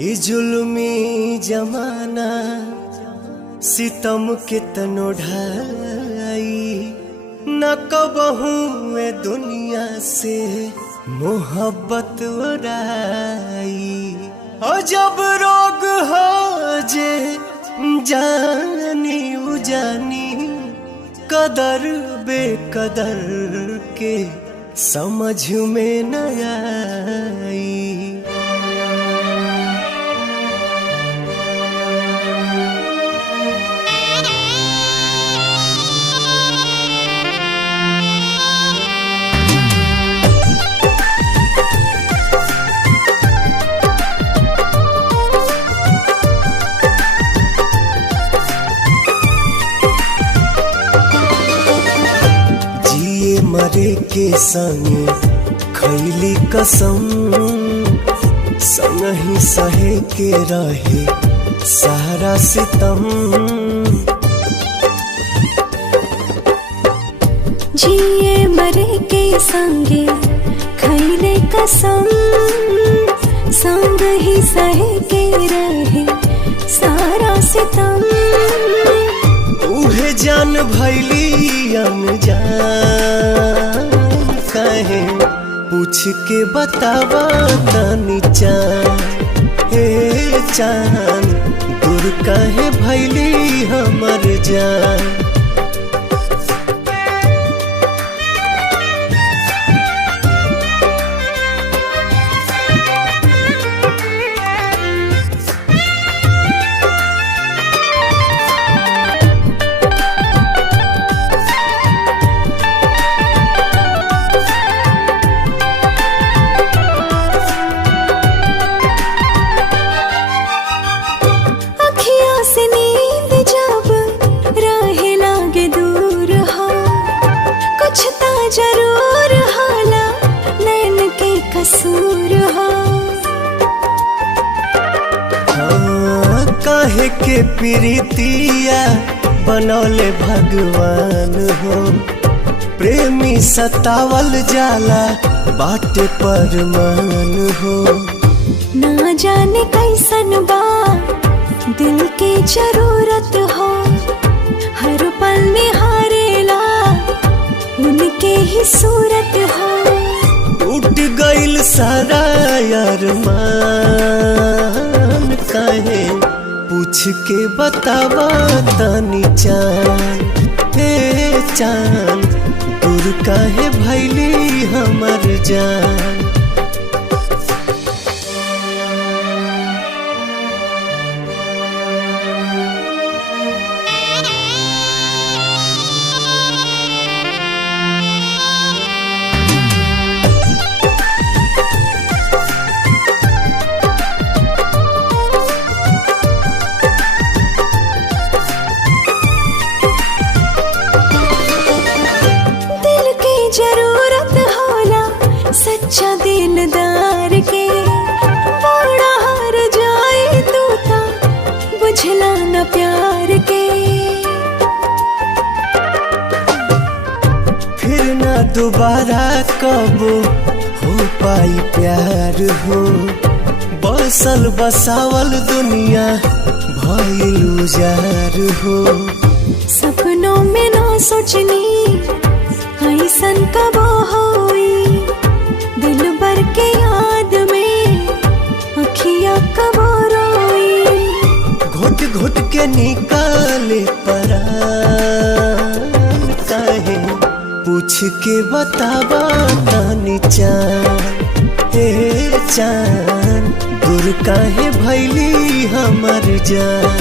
ई जुल्मी जमाना सितम के तनो ढाई न कबहू ए दुनिया से मोहब्बत उड़ाई। और जब रोग हो जे जानी उजानी कदर बेकदर के समझ में न आई। मरे के संगे खैली कसम संग ही सहे के रहे सारा सितम। जिए मरे के संगे खैले कसम संग ही सहे के रहे सारा सितम। उहे जान भैली अनजान कहे पूछ के बतावा तनी चान। हे चान दूर कहे भैली हमर जान। जरूर हाला नैन के कसूर हो। हाँ, काहे के प्रीतिया बनौले भगवान हो। प्रेमी सतावल जाला बाटे पर मान हो। ना जाने कैसन बा दिल के जरूरत हो। हर पल निहारेला उनके ही सूरत हो। टूट गइल सारा अरमान काहे पूछ के बतावा तनी चान। हे चान दूर काहे भैली हमर जान। जरूरत होला सच्चा दिलदार के। बड़ा हार जाए तू ता बुझला न प्यार के। फिर ना दोबारा कब हो पाई प्यार हो। बसल बसावल दुनिया भइल उजार हो। सपनों में ना सोचनी ऐसन कब होई। दिल भर के याद में अखियां कब रोई। घुट घुट के निकाले परान काहे पूछ के बतावा तनी चान। हे चान दूर काहे भैली हमर जान।